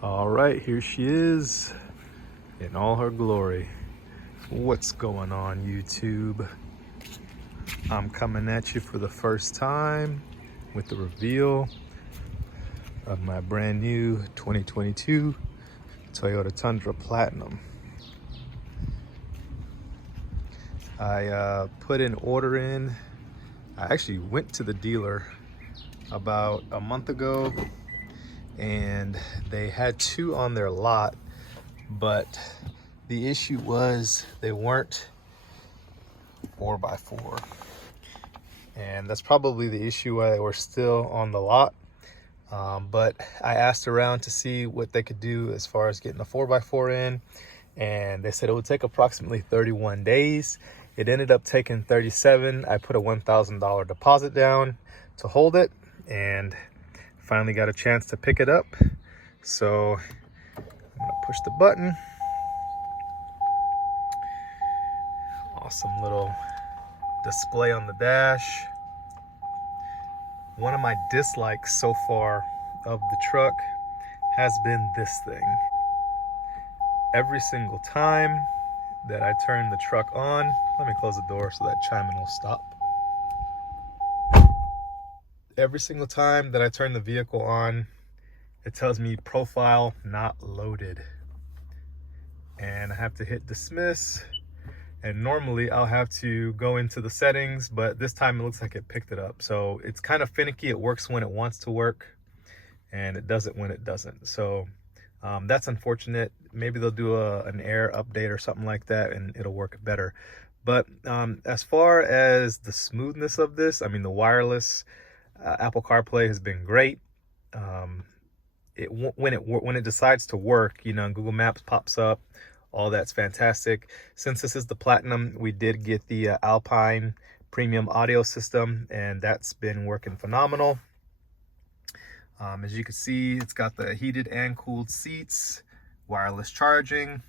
All right, here she is in all her glory. What's going on, YouTube? I'm coming at you for the first time with the reveal of my brand new 2022 Toyota Tundra Platinum. I put an order in. I actually went to the dealer about a month ago and they had two on their lot, but the issue was they weren't 4x4, and that's probably the issue why they were still on the lot. But I asked around to see what they could do as far as getting a 4x4 in, and they said it would take approximately 31 days. It ended up taking 37. I put a $1,000 deposit down to hold it, and finally got a chance to pick it up. So I'm gonna push the button. Awesome little display on the dash. One of my dislikes so far of the truck has been this thing. Every single time that I turn the truck on, let me close the door so that chiming will stop. Every single time that I turn the vehicle on, it tells me profile not loaded. And I have to hit dismiss. And normally I'll have to go into the settings, but this time it looks like it picked it up. So it's kind of finicky. It works when it wants to work, and it doesn't when it doesn't. So that's unfortunate. Maybe they'll do an air update or something like that, and it'll work better. But as far as the smoothness of this, I mean, the wireless Apple CarPlay has been great. When it decides to work, you know, Google Maps pops up. All that's fantastic. Since this is the Platinum, we did get the Alpine premium audio system, and that's been working phenomenal. As you can see, it's got the heated and cooled seats, wireless charging.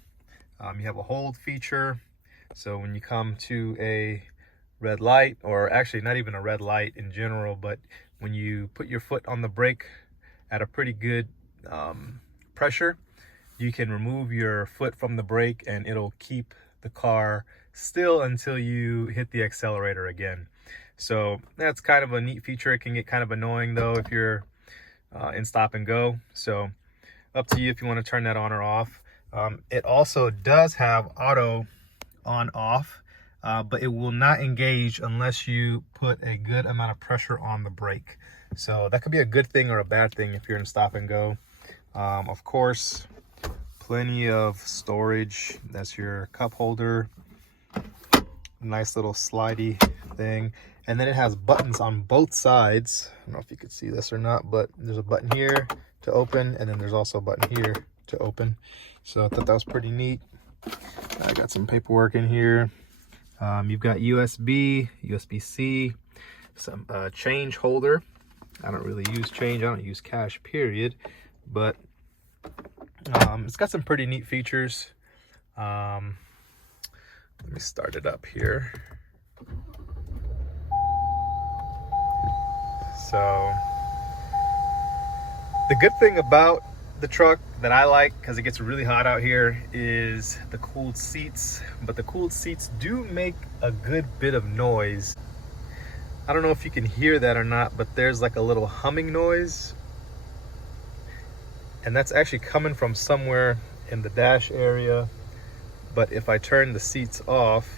You have a hold feature. So when you come to a red light, or actually not even a red light in general, but when you put your foot on the brake at a pretty good pressure, you can remove your foot from the brake and it'll keep the car still until you hit the accelerator again. So that's kind of a neat feature. It can get kind of annoying though if you're in stop and go. So up to you if you want to turn that on or off. It also does have auto on off, but it will not engage unless you put a good amount of pressure on the brake. So that could be a good thing or a bad thing if you're in stop and go. Of course, plenty of storage. That's your cup holder. Nice little slidey thing. And then it has buttons on both sides. I don't know if you could see this or not, but there's a button here to open, and then there's also a button here to open. So I thought that was pretty neat. I got some paperwork in here. You've got USB, USB-C, some change holder. I don't really use change. I don't use cash, period. But it's got some pretty neat features. Let me start it up here. So the good thing about the truck that I like, because it gets really hot out here, is the cooled seats. But the cooled seats do make a good bit of noise. I don't know if you can hear that or not, but there's like a little humming noise. And that's actually coming from somewhere in the dash area. But if I turn the seats off,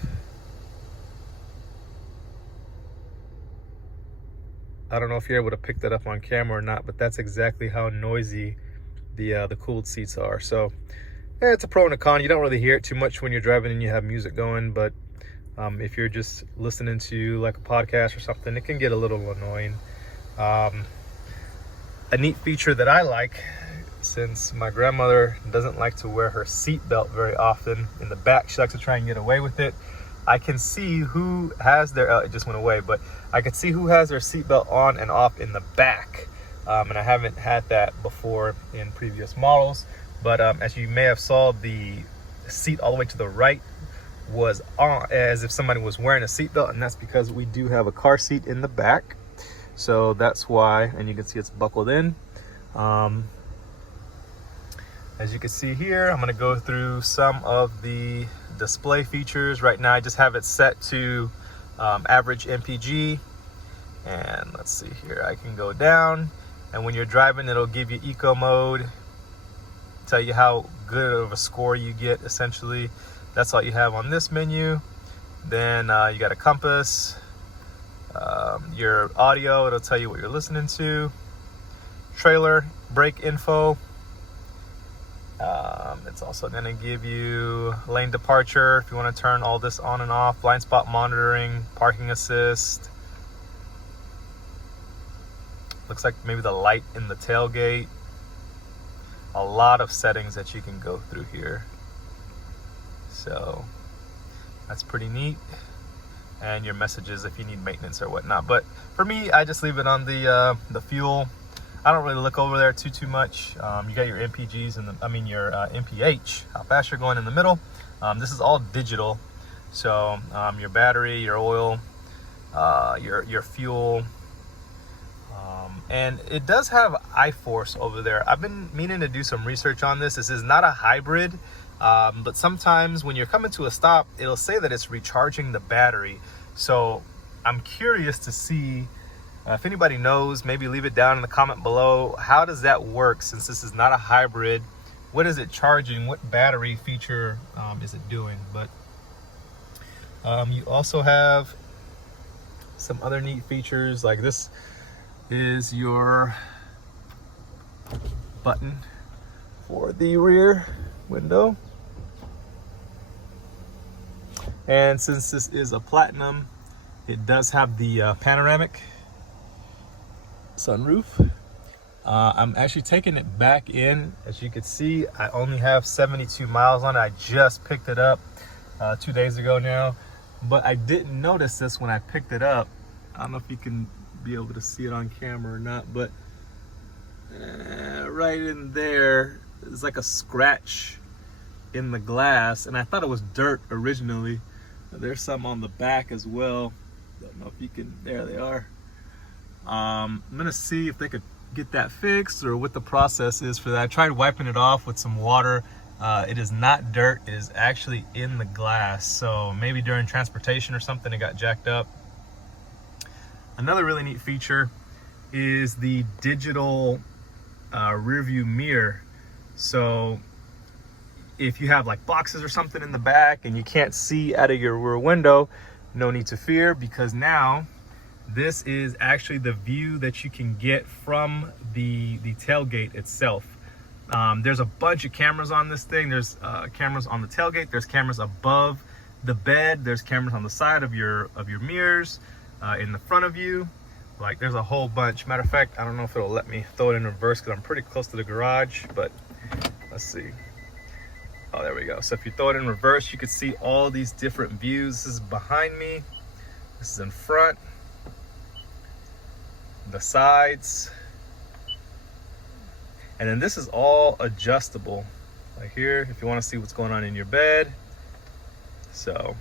I don't know if you're able to pick that up on camera or not, but that's exactly how noisy the cooled seats are. So yeah, it's a pro and a con. You don't really hear it too much when you're driving and you have music going, but if you're just listening to like a podcast or something, it can get a little annoying. A neat feature that I like, since my grandmother doesn't like to wear her seatbelt very often in the back, she likes to try and get away with it. I can see who has their, it just went away, but I can see who has their seatbelt on and off in the back. And I haven't had that before in previous models. But as you may have saw, the seat all the way to the right was on as if somebody was wearing a seatbelt, and that's because we do have a car seat in the back. So that's why, and you can see it's buckled in. As you can see here, I'm going to go through some of the display features. Right now I just have it set to average MPG, and let's see here, I can go down, and when you're driving it'll give you eco mode, tell you how good of a score you get. Essentially that's all you have on this menu. Then you got a compass, your audio, it'll tell you what you're listening to, trailer brake info. It's also going to give you lane departure if you want to turn all this on and off, blind spot monitoring, parking assist. Looks like maybe the light in the tailgate. A lot of settings that you can go through here. So that's pretty neat. And your messages if you need maintenance or whatnot. But for me, I just leave it on the fuel. I don't really look over there too much. You got your MPGs and your MPH, how fast you're going in the middle. This is all digital. So your battery, your oil, your fuel. And it does have iForce over there. I've been meaning to do some research on this. This is not a hybrid, but sometimes when you're coming to a stop, it'll say that it's recharging the battery. So I'm curious to see if anybody knows, maybe leave it down in the comment below. How does that work since this is not a hybrid? What is it charging? What battery feature is it doing? But you also have some other neat features, like this is your button for the rear window. And since this is a Platinum, it does have the Panoramic Sunroof. I'm actually taking it back in. As you can see, I only have 72 miles on it. I just picked it up 2 days ago now, but I didn't notice this when I picked it up. I don't know if you can be able to see it on camera or not, but right in there is like a scratch in the glass, and I thought it was dirt originally. There's some on the back as well. Don't know if you can, there they are. I'm gonna see if they could get that fixed or what the process is for that. I tried wiping it off with some water. It is not dirt, it is actually in the glass. So maybe during transportation or something it got jacked up. Another really neat feature is the digital rear view mirror. So if you have like boxes or something in the back and you can't see out of your rear window, no need to fear, because now this is actually the view that you can get from the tailgate itself. There's a bunch of cameras on this thing. There's cameras on the tailgate, there's cameras above the bed, there's cameras on the side of your mirrors, in the front of you. Like, there's a whole bunch. Matter of fact, I don't know if it'll let me throw it in reverse because I'm pretty close to the garage, but let's see. Oh, there we go. So if you throw it in reverse, you can see all these different views. This is behind me, this is in front, the sides, and then this is all adjustable. Like here, if you want to see what's going on in your bed. So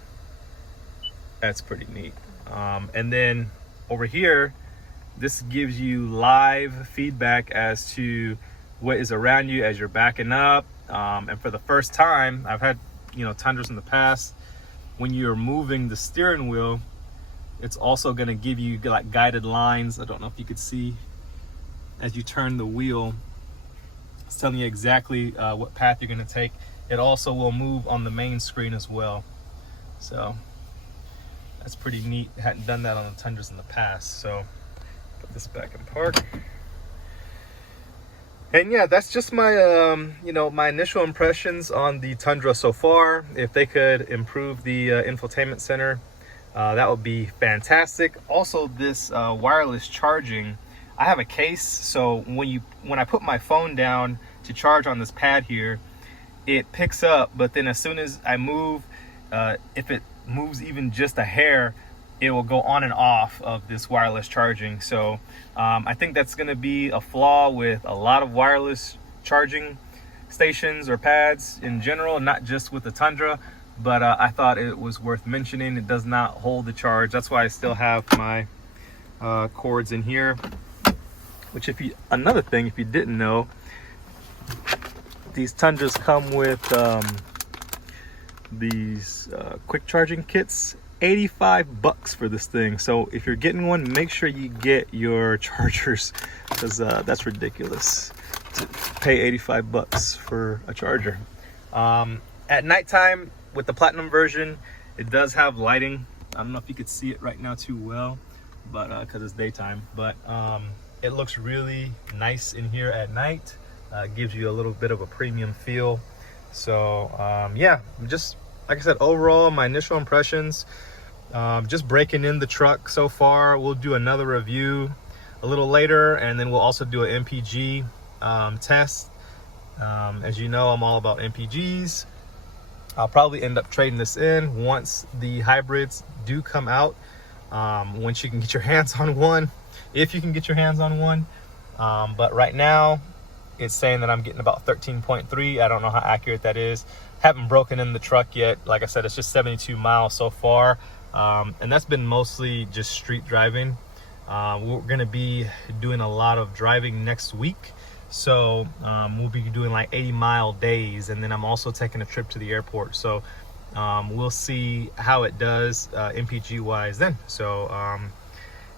that's pretty neat. And then over here, this gives you live feedback as to what is around you as you're backing up. And for the first time, I've had Tundras in the past, when you're moving the steering wheel, it's also going to give you like guided lines. I don't know if you could see as you turn the wheel, it's telling you exactly what path you're going to take. It also will move on the main screen as well. So that's pretty neat. I hadn't done that on the Tundras in the past. So put this back in park. And yeah, that's just my my initial impressions on the Tundra so far. If they could improve the infotainment center, that would be fantastic. Also, this wireless charging, I have a case, so when I put my phone down to charge on this pad here, it picks up, but then as soon as I move, if it moves even just a hair, it will go on and off of this wireless charging. So I think that's going to be a flaw with a lot of wireless charging stations or pads in general, not just with the Tundra, but I thought it was worth mentioning. It does not hold the charge. That's why I still have my cords in here, which another thing, if you didn't know, These Tundras come with these quick charging kits. $85 for this thing. So if you're getting one, make sure you get your chargers, because that's ridiculous to pay $85 for a charger. At nighttime with the Platinum version, it does have lighting. I don't know if you could see it right now too well, but because it's daytime, but it looks really nice in here at night. Gives you a little bit of a premium feel. So yeah, just like I said, overall my initial impressions, just breaking in the truck so far. We'll do another review a little later, and then we'll also do an MPG test. As you know, I'm all about MPGs. I'll probably end up trading this in once the hybrids do come out, once you can get your hands on one, if you can get your hands on one. But right now it's saying that I'm getting about 13.3. I don't know how accurate that is. Haven't broken in the truck yet. Like I said, it's just 72 miles so far, and that's been mostly just street driving. We're gonna be doing a lot of driving next week, so we'll be doing like 80-mile days, and then I'm also taking a trip to the airport. So we'll see how it does MPG wise then. So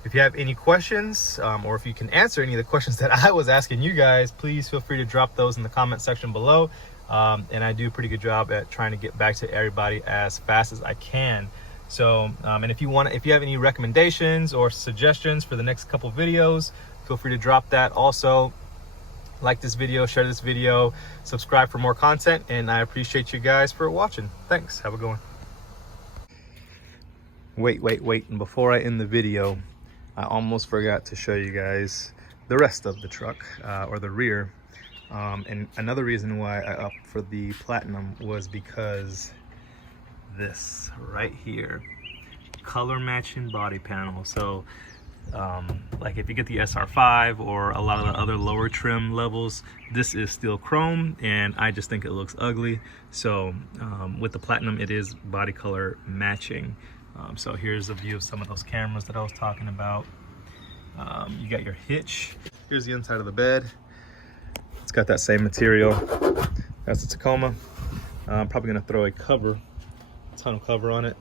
if you have any questions, or if you can answer any of the questions that I was asking you guys, please feel free to drop those in the comment section below. And I do a pretty good job at trying to get back to everybody as fast as I can. So, and if you have any recommendations or suggestions for the next couple videos, feel free to drop that. Also, like this video, share this video, subscribe for more content, and I appreciate you guys for watching. Thanks. Have a good one. Wait. And before I end the video, I almost forgot to show you guys the rest of the truck, or the rear. And another reason why I opted for the Platinum was because this right here, color matching body panel. So like if you get the SR5 or a lot of the other lower trim levels, this is still chrome, and I just think it looks ugly. So with the Platinum, it is body color matching. So here's a view of some of those cameras that I was talking about. You got your hitch. Here's the inside of the bed. It's got that same material. That's a Tacoma. I'm probably gonna throw a tonneau cover on it,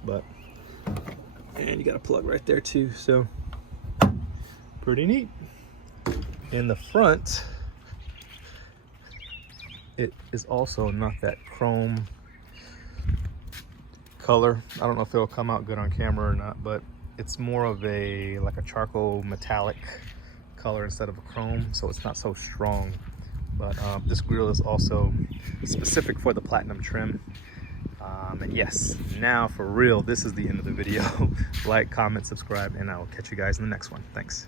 and you got a plug right there too. So pretty neat. In the front, it is also not that chrome color. I don't know if it'll come out good on camera or not, but it's more of like a charcoal metallic color instead of a chrome, so it's not so strong. But this grille is also specific for the Platinum trim. And yes, now for real, this is the end of the video. Like, comment, subscribe, and I will catch you guys in the next one. Thanks.